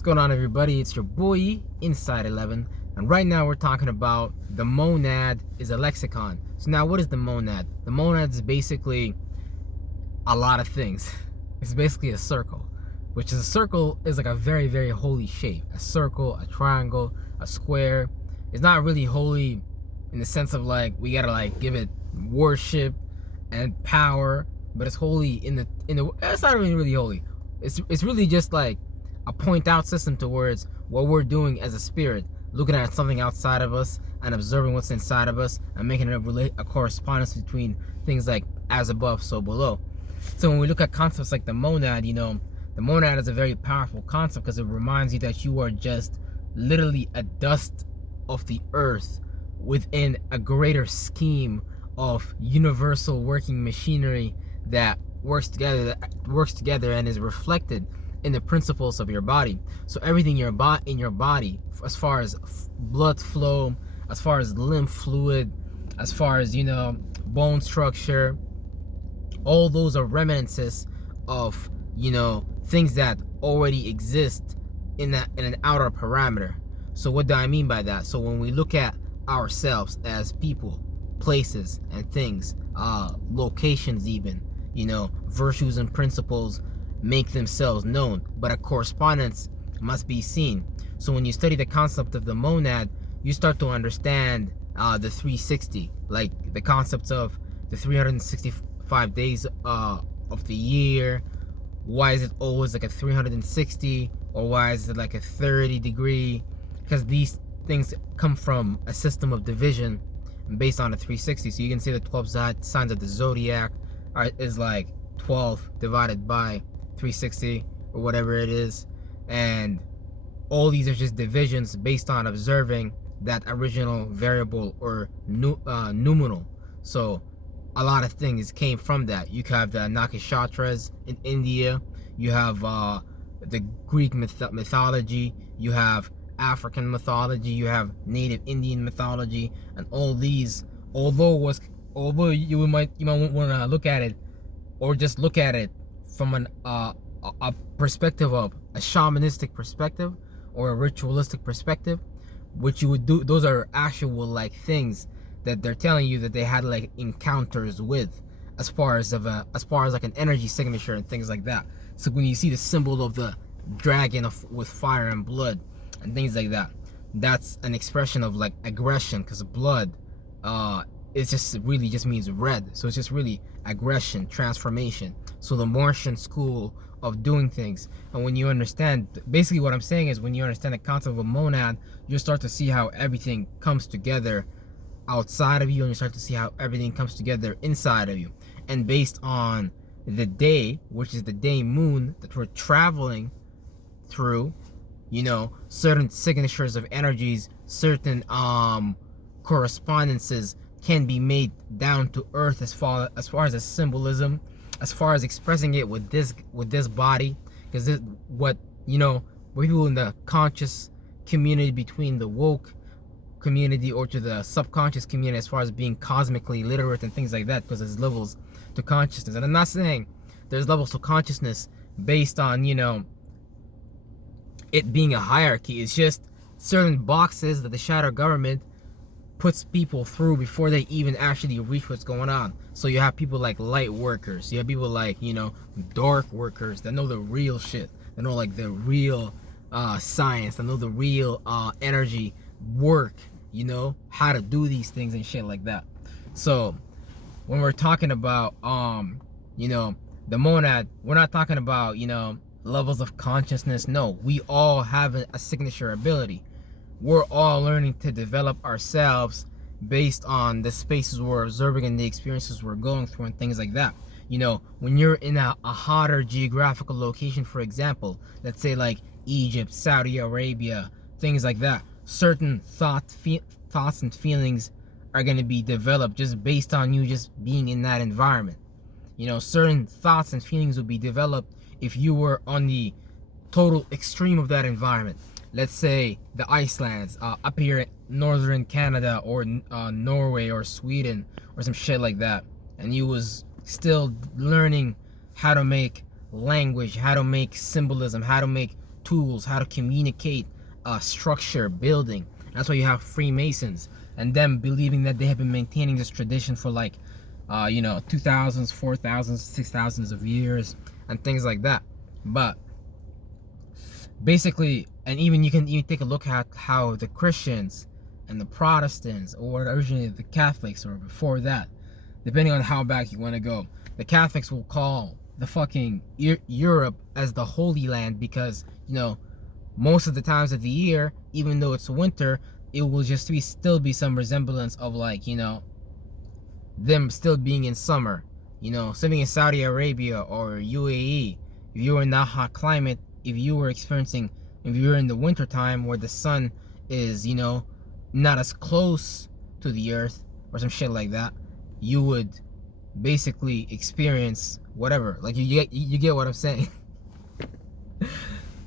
What's going on, everybody? It's your boy Inside 11, and right now we're talking about the monad is a lexicon. So now, what is the monad? The monad is basically a lot of things. It's basically a circle, which is a circle is like a very, very holy shape. A circle, a triangle, a square. It's not really holy in the sense of like we gotta like give it worship and power, but it's holy in the it's not really holy. It's really just like a point out system towards what we're doing as a spirit, looking at something outside of us and observing what's inside of us and making a correspondence between things like as above, so below. So when we look at concepts like the monad, the monad is a very powerful concept because it reminds you that you are just literally a dust of the earth within a greater scheme of universal working machinery that works together and is reflected in the principles of your body. So everything in your body, as far as blood flow, as far as lymph fluid, as far as bone structure, all those are reminiscences of things that already exist in an outer parameter. So what do I mean by that? So when we look at ourselves as people, places and things, locations, even virtues and principles make themselves known, but a correspondence must be seen. So when you study the concept of the monad, you start to understand the 360, like the concepts of the 365 days of the year. Why is it always like a 360, or why is it like a 30-degree? Because these things come from a system of division based on a 360. So you can say the 12 signs of the zodiac is like 12 divided by 360 or whatever it is, and all these are just divisions based on observing that original variable or numeral. So a lot of things came from that. You have the nakshatras in India, you have the Greek mythology, you have African mythology, you have native Indian mythology, and all these, although you might want to look at it, or just look at it from a perspective of a shamanistic perspective or a ritualistic perspective, what you would do, those are actual like things that they're telling you that they had like encounters with, as far as like an energy signature and things like that. So when you see the symbol of the dragon with fire and blood and things like that, that's an expression of like aggression, because blood it just really just means red, so it's just really aggression, transformation. So the Martian school of doing things. And when you understand, basically what I'm saying is, when you understand the concept of a monad, you'll start to see how everything comes together outside of you, and you start to see how everything comes together inside of you. And based on the day, which is the day moon that we're traveling through, certain signatures of energies, certain correspondences can be made down to earth, as far as a symbolism, as far as expressing it with this body. Because this, what people in the conscious community, between the woke community or to the subconscious community, as far as being cosmically literate and things like that, because there's levels to consciousness. And I'm not saying there's levels to consciousness based on it being a hierarchy. It's just certain boxes that the shadow government puts people through before they even actually reach what's going on. So you have people like light workers, you have people like dark workers that know the real shit, that know like the real science, that know the real energy work, how to do these things and shit like that. So when we're talking about the monad, we're not talking about levels of consciousness. No, we all have a signature ability. We're all learning to develop ourselves based on the spaces we're observing and the experiences we're going through and things like that. When you're in a hotter geographical location, for example, let's say like Egypt, Saudi Arabia, things like that, certain thoughts and feelings are going to be developed just based on you just being in that environment. Certain thoughts and feelings will be developed if you were on the total extreme of that environment. Let's say the Icelands, up here in northern Canada, or Norway or Sweden or some shit like that, and you was still learning how to make language, how to make symbolism, how to make tools, how to communicate, structure, building. That's why you have Freemasons and them believing that they have been maintaining this tradition for like, 2000s, 4000s, 6000s of years and things like that. But basically, and even you can even take a look at how the Christians and the Protestants, or originally the Catholics, or before that, depending on how back you want to go, the Catholics will call the fucking Europe as the Holy Land because, most of the times of the year, even though it's winter, it will just still be some resemblance of like, them still being in summer. Something in Saudi Arabia or UAE, if you were in that hot climate, if you were in the winter time where the sun is, not as close to the earth or some shit like that, you would basically experience whatever. Like you get what I'm saying.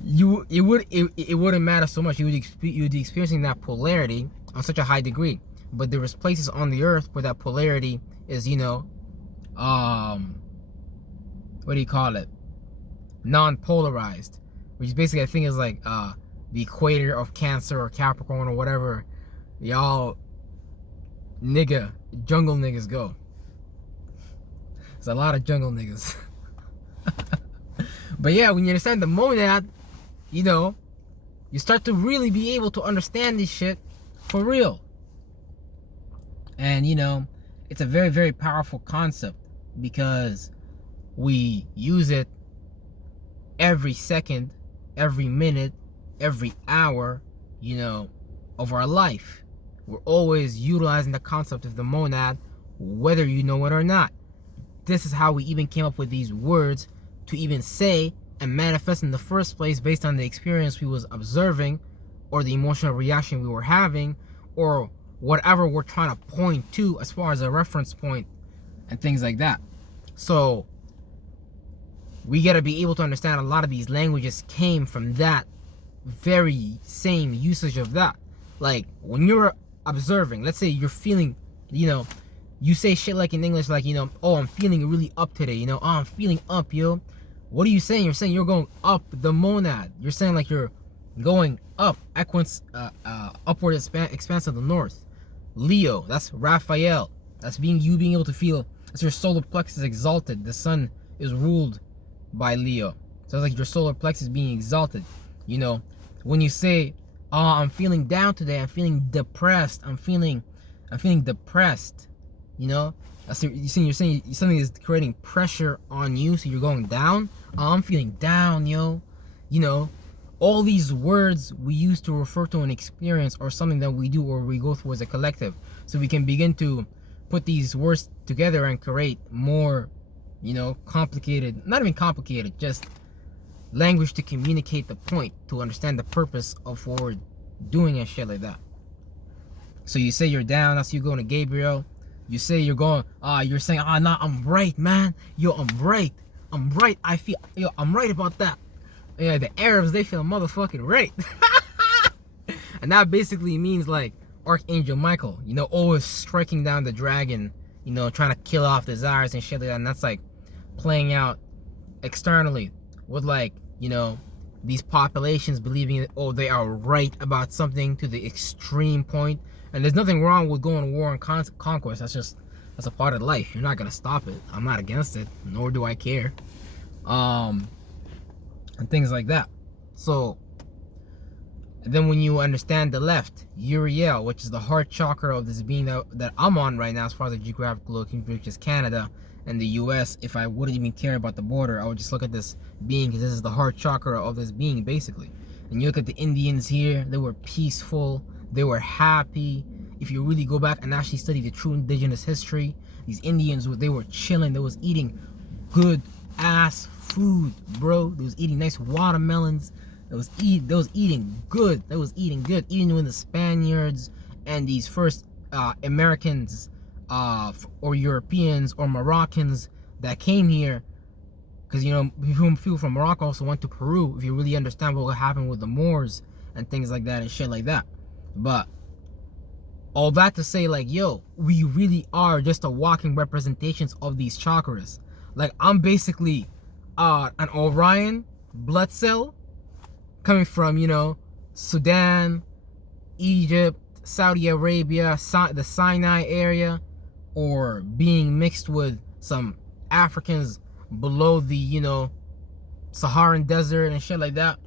It wouldn't matter so much. You would be experiencing that polarity on such a high degree. But there is places on the earth where that polarity is, what do you call it? Non-polarized, which is basically, I think, is like the equator of Cancer or Capricorn or whatever y'all jungle niggas go. There's a lot of jungle niggas. But yeah, when you understand the monad, you start to really be able to understand this shit for real. And it's a very, very powerful concept because we use it every second, every minute, every hour, of our life. We're always utilizing the concept of the monad, whether you know it or not. This is how we even came up with these words to even say and manifest in the first place, based on the experience we was observing, or the emotional reaction we were having, or whatever we're trying to point to as far as a reference point and things like that. So we got to be able to understand a lot of these languages came from that very same usage of that. Like when you're observing, let's say you're feeling, you say shit like in English, like, oh, I'm feeling really up today, oh, I'm feeling up, yo. What are you saying? You're saying you're going up the monad. You're saying like you're going up, upward expanse of the north. Leo, that's Raphael. That's you being able to feel, that's your solar plexus exalted. The sun is ruled by Leo. So it's like your solar plexus being exalted. When you say, oh, I'm feeling down today, I'm feeling depressed, I'm feeling depressed, that's you're saying something is creating pressure on you, so you're going down. Oh, I'm feeling down, yo. All these words we use to refer to an experience or something that we do or we go through as a collective, so we can begin to put these words together and create more, complicated, not even complicated, just language to communicate the point, to understand the purpose of what we're doing and shit like that. So you say you're down, that's you going to Gabriel. You say you're going, you're saying, nah, I'm right, man. Yo, I'm right. I feel, yo, I'm right about that. Yeah, the Arabs, they feel motherfucking right. And that basically means like Archangel Michael, always striking down the dragon, trying to kill off desires and shit like that. And that's like playing out externally with like, these populations believing that, they are right about something to the extreme point. And there's nothing wrong with going to war and conquest. That's a part of life. You're not going to stop it. I'm not against it, nor do I care. And things like that. So, and then when you understand the left, Uriel, which is the heart chakra of this being that I'm on right now, as far as the geographical location, which is Canada and the US, if I wouldn't even care about the border, I would just look at this being, because this is the heart chakra of this being, basically. And you look at the Indians here, they were peaceful, they were happy. If you really go back and actually study the true indigenous history, these Indians, they were chilling, they was eating good ass food, bro. They was eating nice watermelons. They was eating good. Even when the Spaniards and these first Americans or Europeans or Moroccans that came here, because people from Morocco also went to Peru, if you really understand what happened with the Moors and things like that and shit like that. But all that to say, like, yo, we really are just a walking representations of these chakras. Like, I'm basically an Orion blood cell coming from, you know, Sudan, Egypt, Saudi Arabia, the Sinai area, or being mixed with some Africans below the, you know, Saharan desert and shit like that.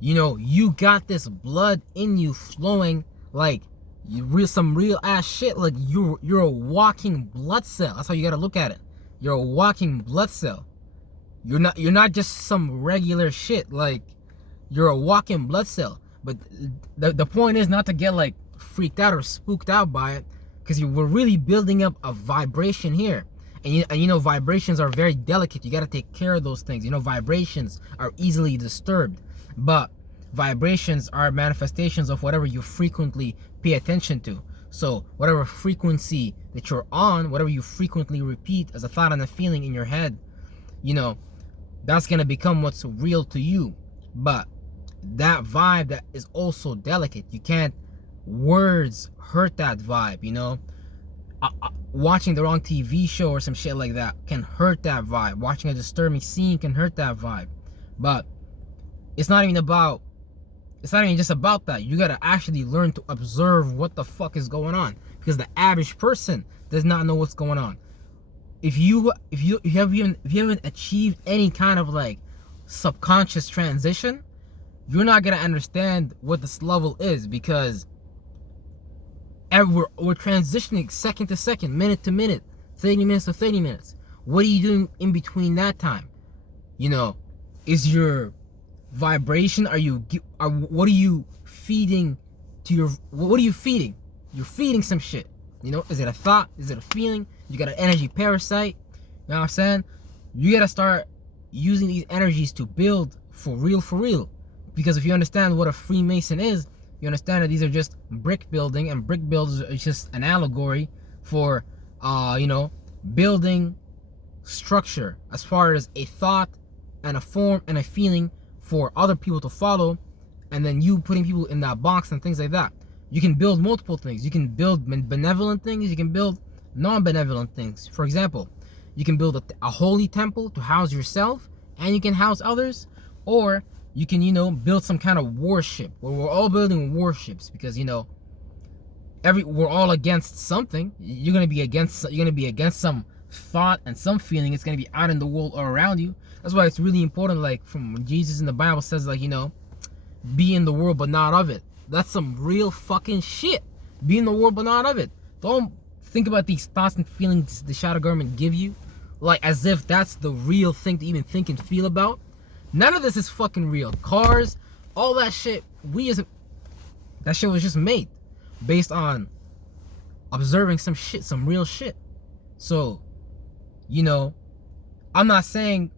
You know, you got this blood in you flowing like some real ass shit. Like you're a walking blood cell. That's how you gotta look at it. You're a walking blood cell. You're not just some regular shit. Like, you're a walking blood cell. But the point is not to get like freaked out or spooked out by it, because we're really building up a vibration here. And you know, vibrations are very delicate. You got to take care of those things. You know, vibrations are easily disturbed, but vibrations are manifestations of whatever you frequently pay attention to. So whatever frequency that you're on, whatever you frequently repeat as a thought and a feeling in your head, you know, that's going to become what's real to you. But that vibe that is also delicate. You can't, words hurt that vibe, you know. Watching the wrong TV show or some shit like that can hurt that vibe. Watching a disturbing scene can hurt that vibe. But it's not even just about that. You gotta actually learn to observe what the fuck is going on, because the average person does not know what's going on. If you haven't achieved any kind of like subconscious transition, you're not gonna understand what this level is, because we're transitioning second to second, minute to minute, 30 minutes to 30 minutes. What are you doing in between that time? You know, is your vibration, what are you feeding to your, what are you feeding? You're feeding some shit. You know, is it a thought? Is it a feeling? You got an energy parasite. You know what I'm saying? You gotta start using these energies to build for real. Because if you understand what a Freemason is, you understand that these are just brick building, and brick builders is just an allegory for, you know, building structure as far as a thought and a form and a feeling for other people to follow, and then you putting people in that box and things like that. You can build multiple things. You can build benevolent things. You can build non-benevolent things. For example, you can build a holy temple to house yourself, and you can house others, or you can, you know, build some kind of warship where we're all building warships, because, you know, we're all against something. You're gonna be against some thought and some feeling. It's gonna be out in the world or around you. That's why it's really important, like from when Jesus in the Bible says, like, you know, be in the world but not of it. That's some real fucking shit. Be in the world but not of it. Don't think about these thoughts and feelings the shadow government give you like as if that's the real thing to even think and feel about. None of this is fucking real. Cars, all that shit, that shit was just made based on observing some shit, some real shit. So, you know, I'm not saying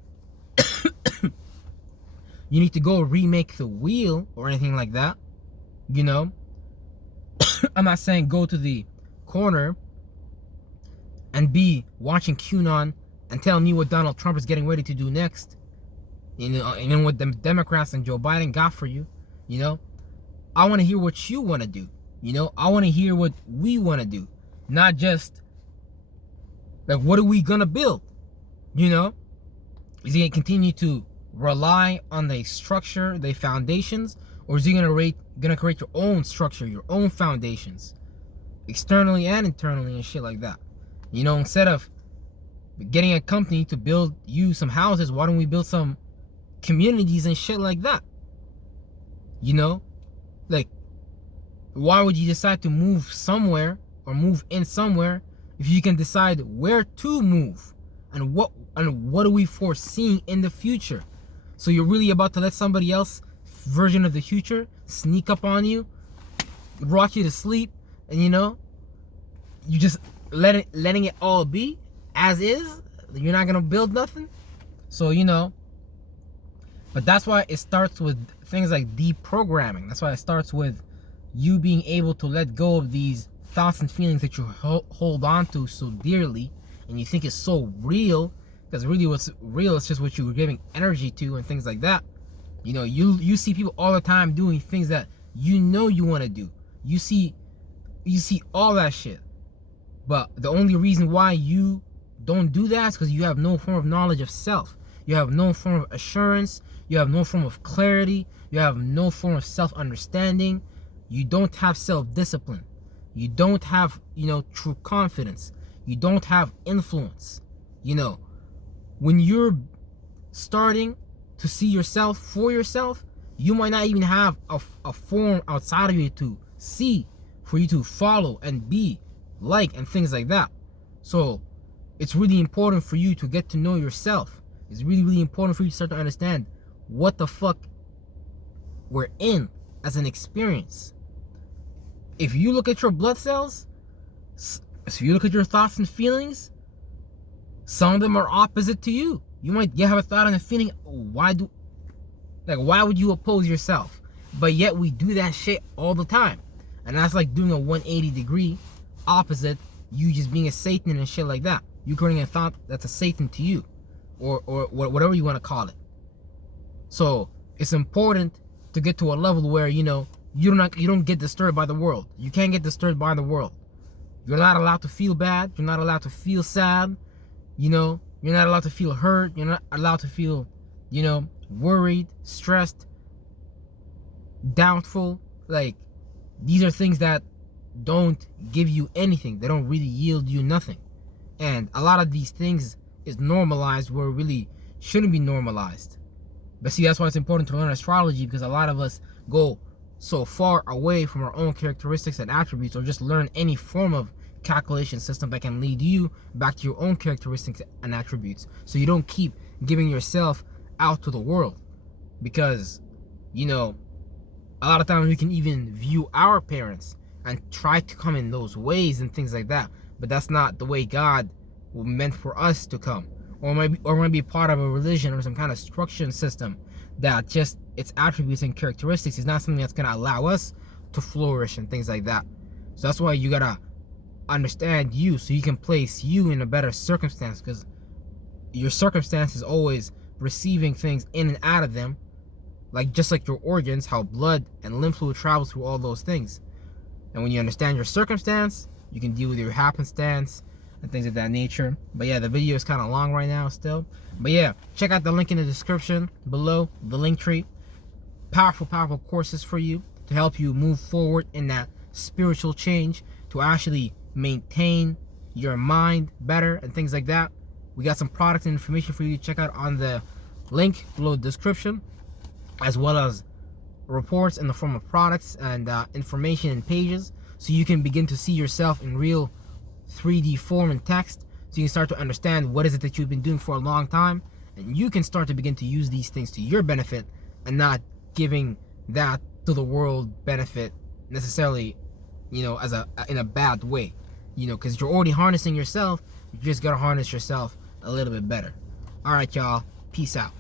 you need to go remake the wheel or anything like that, you know. I'm not saying go to the corner and be watching QAnon and tell me what Donald Trump is getting ready to do next. You know, and then what the Democrats and Joe Biden got for you. You know, I want to hear what you want to do. You know, I want to hear what we want to do, not just like what are we gonna build. You know, is he gonna continue to rely on the structure, the foundations, or is he gonna create your own structure, your own foundations, externally and internally and shit like that? You know, instead of getting a company to build you some houses, why don't we build some communities and shit like that? You know, like, why would you decide to move somewhere or move in somewhere if you can decide where to move and what are we foreseeing in the future? So you're really about to let somebody else version of the future sneak up on you, rock you to sleep, and, you know, you just letting it all be as is. You're not gonna build nothing. So, you know, but that's why it starts with things like deprogramming. That's why it starts with you being able to let go of these thoughts and feelings that you hold on to so dearly, and you think it's so real, because really what's real is just what you were giving energy to and things like that. You know, you see people all the time doing things that you know you want to do. You see all that shit, but the only reason why you don't do that is because you have no form of knowledge of self. you have no form of assurance, you have no form of clarity, you have no form of self-understanding, you don't have self-discipline, you don't have, true confidence, you don't have influence. When you're starting to see yourself for yourself, you might not even have a form outside of you to see, for you to follow and be like, and things like that. So it's really important for you to get to know yourself. It's really, really important for you to start to understand what the fuck we're in as an experience. If you look at your blood cells, if you look at your thoughts and feelings, some of them are opposite to you. You might have a thought and a feeling, why would you oppose yourself? But yet we do that shit all the time. And that's like doing a 180-degree opposite, you just being a Satan and shit like that. You creating a thought that's a Satan to you, or whatever you want to call it. So it's important to get to a level where you don't get disturbed by the world. You can't get disturbed by the world. You're not allowed to feel bad. You're not allowed to feel sad. You're not allowed to feel hurt. You're not allowed to feel, worried, stressed, doubtful. Like, these are things that don't give you anything. They don't really yield you nothing. And a lot of these things is normalized where it really shouldn't be normalized. But see, that's why it's important to learn astrology, because a lot of us go so far away from our own characteristics and attributes, or just learn any form of calculation system that can lead you back to your own characteristics and attributes, so you don't keep giving yourself out to the world. Because a lot of times we can even view our parents and try to come in those ways and things like that, but that's not the way God meant for us to come. Or might be part of a religion or some kind of structure system that just its attributes and characteristics is not something that's going to allow us to flourish and things like that. So that's why you gotta understand you, so you can place you in a better circumstance, because your circumstance is always receiving things in and out of them, just like your organs, how blood and lymph fluid travels through all those things. And when you understand your circumstance, you can deal with your happenstance and things of that nature. But yeah, the video is kind of long right now still. But yeah, check out the link in the description below, the link tree. Powerful courses for you to help you move forward in that spiritual change, to actually maintain your mind better and things like that. We got some product and information for you to check out on the link below the description, as well as reports in the form of products and information and pages, so you can begin to see yourself in real 3D form and text, so you can start to understand what is it that you've been doing for a long time, and you can start to begin to use these things to your benefit, and not giving that to the world benefit necessarily, in a bad way, because you're already harnessing yourself. You just gotta harness yourself a little bit better. All right, y'all, peace out.